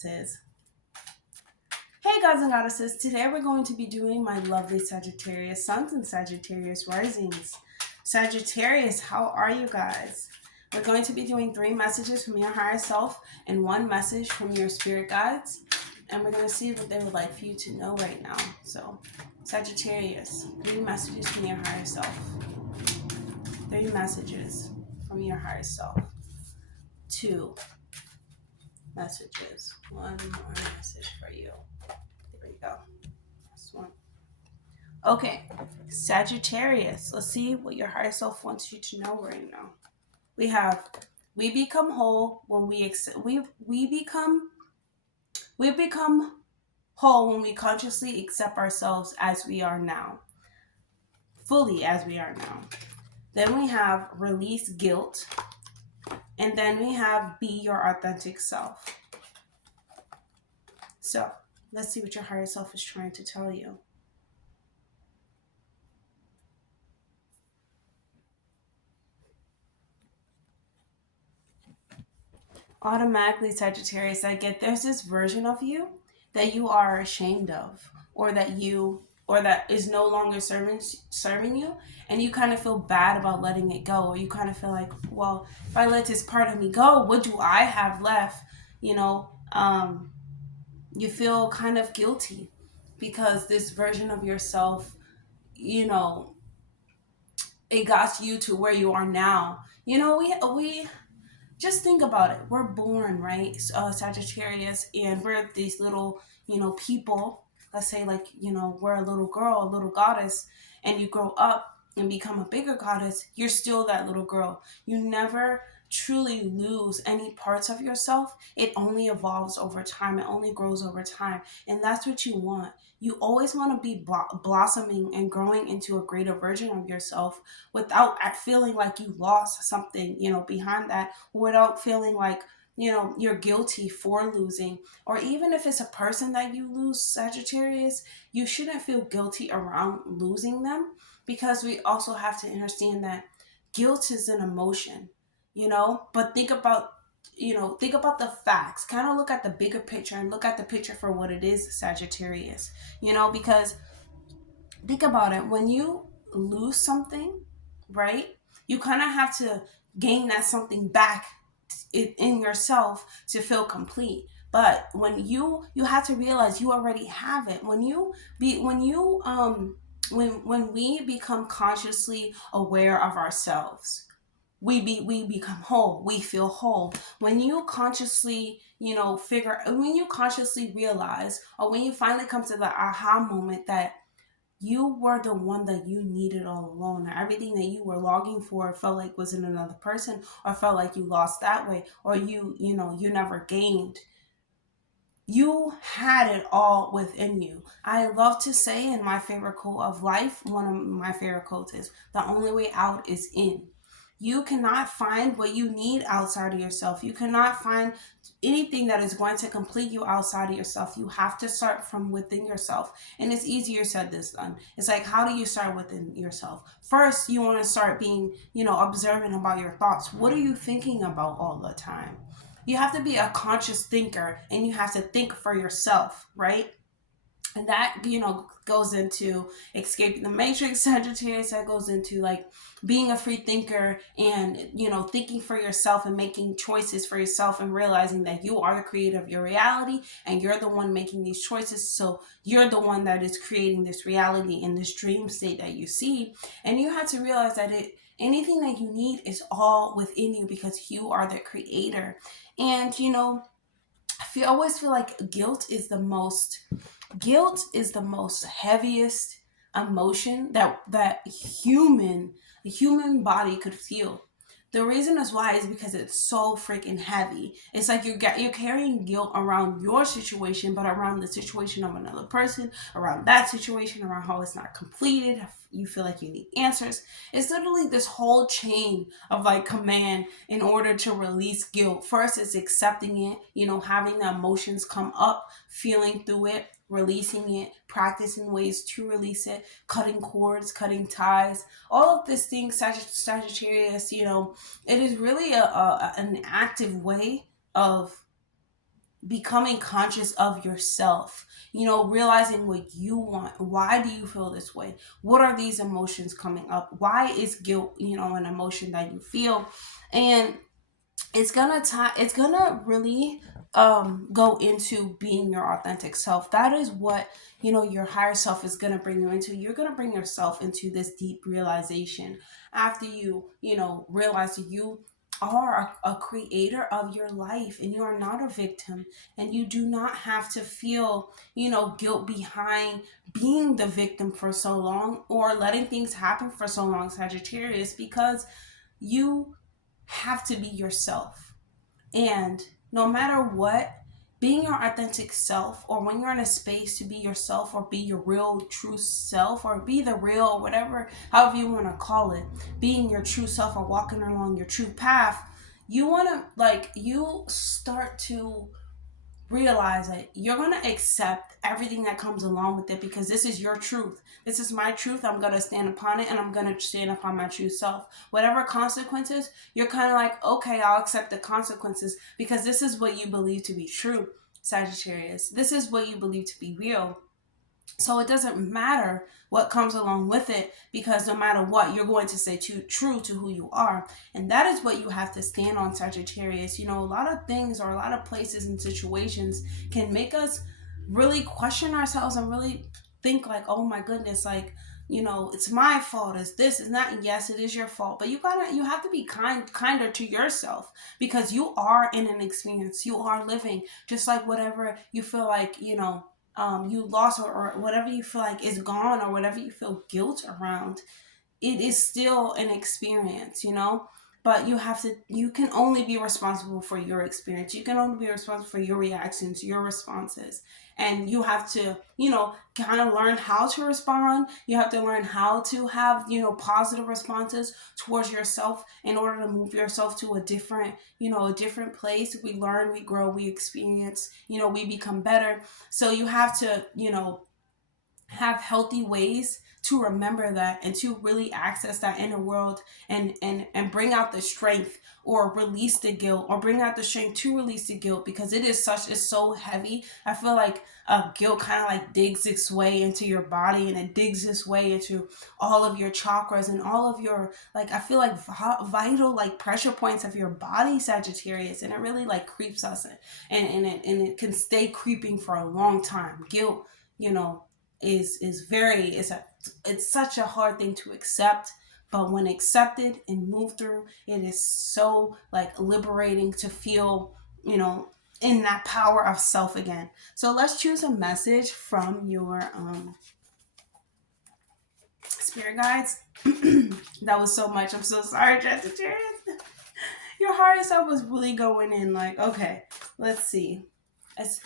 Says, hey gods and goddesses, today we're going to be doing my lovely Sagittarius suns and Sagittarius risings. Sagittarius, how are you guys? We're going to be doing 3 messages from your higher self and 1 message from your spirit guides. And we're going to see what they would like for you to know right now. So, Sagittarius, 3 messages from your higher self. 3 messages from your higher self. 2 messages. 1 more message for you. There we go. Last one. Okay, Sagittarius. Let's see what your higher self wants you to know right now. We have we become whole when we become whole when we consciously accept ourselves as we are now, fully as we are now. Then we have release guilt, and then we have be your authentic self. So let's see what your higher self is trying to tell you. Automatically, Sagittarius, I get there's this version of you that you are ashamed of, or that is no longer serving you, and you kind of feel bad about letting it go, or you kind of feel like, well, if I let this part of me go, what do I have left? You feel kind of guilty because this version of yourself, you know, it got you to where you are now. We just think about it. We're born, right, Sagittarius, and we're these little, people. Let's say, like, we're a little girl, a little goddess, and you grow up and become a bigger goddess. You're still that little girl. You never truly lose any parts of yourself. It only evolves over time. It only grows over time, and that's what you want. You always want to be blossoming and growing into a greater version of yourself without feeling like you lost something, behind that, without feeling like, you're guilty for losing. Or even if it's a person that you lose, Sagittarius, you shouldn't feel guilty around losing them, because we also have to understand that guilt is an emotion, but think about the facts. Kind of look at the bigger picture and look at the picture for what it is, Sagittarius. Because think about it. When you lose something, right, you kind of have to gain that something back in yourself to feel complete. But when you have to realize you already have it. When we become consciously aware of ourselves, we become whole. We feel whole when you consciously, when you consciously realize, or when you finally come to the aha moment that you were the one that you needed all along. Everything that you were longing for felt like was in another person, or felt like you lost that way, or you never gained. You had it all within you. I love to say, in my favorite quote of life, one of my favorite quotes is, the only way out is in. You cannot find what you need outside of yourself. You cannot find anything that is going to complete you outside of yourself. You have to start from within yourself. And it's easier said than done. It's like, how do you start within yourself? First, you want to start being, observant about your thoughts. What are you thinking about all the time? You have to be a conscious thinker, and you have to think for yourself, right? And that, goes into escaping the matrix, Sagittarius. That goes into, like, being a free thinker, and, thinking for yourself and making choices for yourself, and realizing that you are the creator of your reality, and you're the one making these choices. So you're the one that is creating this reality in this dream state that you see. And you have to realize that anything that you need is all within you, because you are the creator. And, I always feel like guilt is the most heaviest emotion that the human body could feel. The reason is why is because it's so freaking heavy. It's like you're carrying guilt around your situation, but around the situation of another person, around that situation, around how it's not completed. You feel like you need answers. It's literally this whole chain of, like, command in order to release guilt. First, it's accepting it, having the emotions come up, feeling through it, releasing it, practicing ways to release it, cutting cords, cutting ties, all of these things, Sagittarius. It is really an active way of becoming conscious of yourself, realizing what you want. Why do you feel this way? What are these emotions coming up? Why is guilt, an emotion that you feel? And it's gonna really go into being your authentic self. That is what your higher self is gonna bring you into. You're gonna bring yourself into this deep realization after you realize that you are a creator of your life, and you are not a victim, and you do not have to feel guilt behind being the victim for so long, or letting things happen for so long, Sagittarius, because you have to be yourself. And no matter what, being your authentic self, or when you're in a space to be yourself, or be your real true self, or be the real, whatever, however you want to call it, being your true self, or walking along your true path, you want to, you start to realize that you're going to accept everything that comes along with it, because this is your truth. This is my truth. I'm going to stand upon it, and I'm going to stand upon my true self. Whatever consequences, you're kind of like, okay, I'll accept the consequences, because this is what you believe to be true, Sagittarius. This is what you believe to be real. So it doesn't matter what comes along with it, because no matter what, you're going to stay true to who you are. And that is what you have to stand on, Sagittarius. A lot of things, or a lot of places and situations, can make us really question ourselves, and really think like, oh my goodness, it's my fault, it's this, it's that. And yes, it is your fault, but you have to be kinder to yourself, because you are in an experience, you are living. Just like whatever you feel like, you lost, or whatever you feel like is gone, or whatever you feel guilt around, it is still an experience. But you can only be responsible for your experience. You can only be responsible for your reactions, your responses. And you have to, kind of learn how to respond. You have to learn how to have, positive responses towards yourself, in order to move yourself to a different place. We learn, we grow, we experience, we become better. So you have to, have healthy ways to remember that, and to really access that inner world, and bring out the strength, or release the guilt, or bring out the strength to release the guilt, because it's so heavy. I feel like guilt kind of like digs its way into your body, and it digs its way into all of your chakras, and all of your, I feel like vital, pressure points of your body, Sagittarius. And it really creeps us in, and it can stay creeping for a long time. Guilt, you know it's such a hard thing to accept, but when accepted and moved through, it is so liberating to feel, in that power of self again. So let's choose a message from your spirit guides. That was so much. I'm so sorry, Jessica. Your higher self was really going in. Okay, let's see. Let's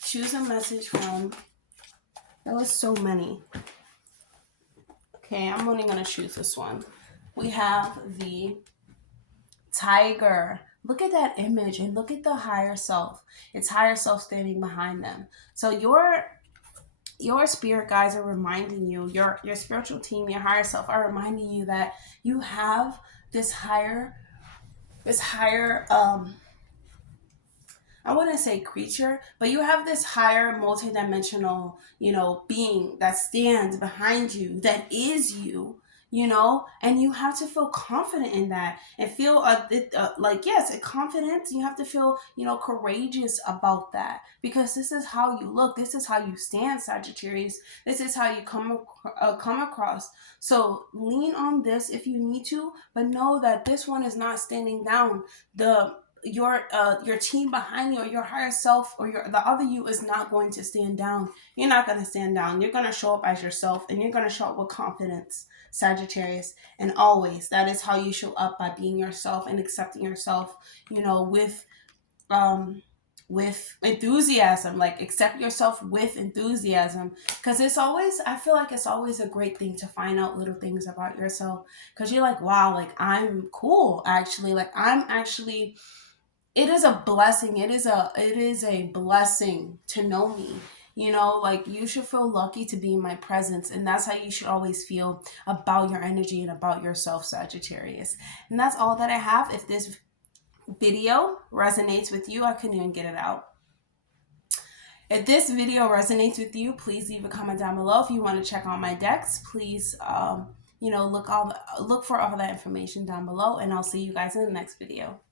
choose a message from. There was so many. Okay, I'm only going to choose this one. We have the tiger. Look at that image, and look at the higher self. It's higher self standing behind them. So your spirit guides are reminding you, your spiritual team, your higher self are reminding you that you have this higher I wouldn't say creature, but you have this higher multidimensional, being that stands behind you, that is you, and you have to feel confident in that, and feel yes, a confidence. You have to feel, courageous about that, because this is how you look. This is how you stand, Sagittarius. This is how you come across. So lean on this if you need to, but know that this one is not standing down. Your team behind you, or your higher self, or the other you is not going to stand down. You're not going to stand down. You're going to show up as yourself, and you're going to show up with confidence, Sagittarius. And always, that is how you show up, by being yourself and accepting yourself, with enthusiasm. Accept yourself with enthusiasm, because I feel like it's always a great thing to find out little things about yourself, because you're like, wow, I'm cool, actually. I'm actually, it is a blessing. It is a blessing to know me. You should feel lucky to be in my presence. And that's how you should always feel about your energy and about yourself, Sagittarius. And that's all that I have. If this video resonates with you, I couldn't even get it out. If this video resonates with you, please leave a comment down below. If you want to check out my decks, please look for all that information down below, and I'll see you guys in the next video.